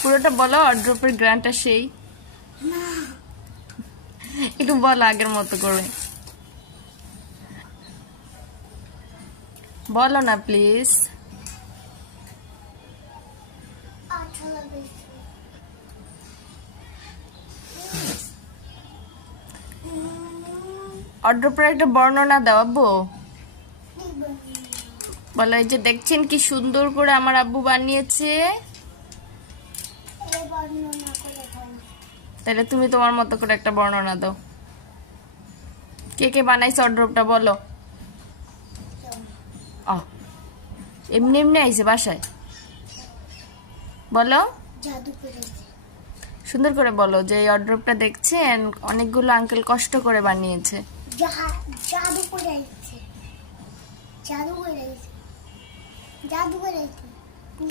পুরোটা বলো, অর্ড্রপের গ্রান্টটা সেই। একটু বলো আগের মতো করে, বলো না প্লিজ। অর্ড্রপের একটা বর্ণনা দাও আব্বু। বলো, এই যে দেখছেন কি সুন্দর করে আমার আব্বু বানিয়েছে। তাহলে তুমি তোমার মতো করে একটা বর্ণনা দাও। কে কে বানাইছে অর্ড্রপটা বলো। এমনি এমনি আইছে বাসায়? বলো সুন্দর করে বলো যে এই অর্ড্রপটা দেখছেন অনেকগুলো আঙ্কেল কষ্ট করে বানিয়েছে। জাদু করে জাদু করে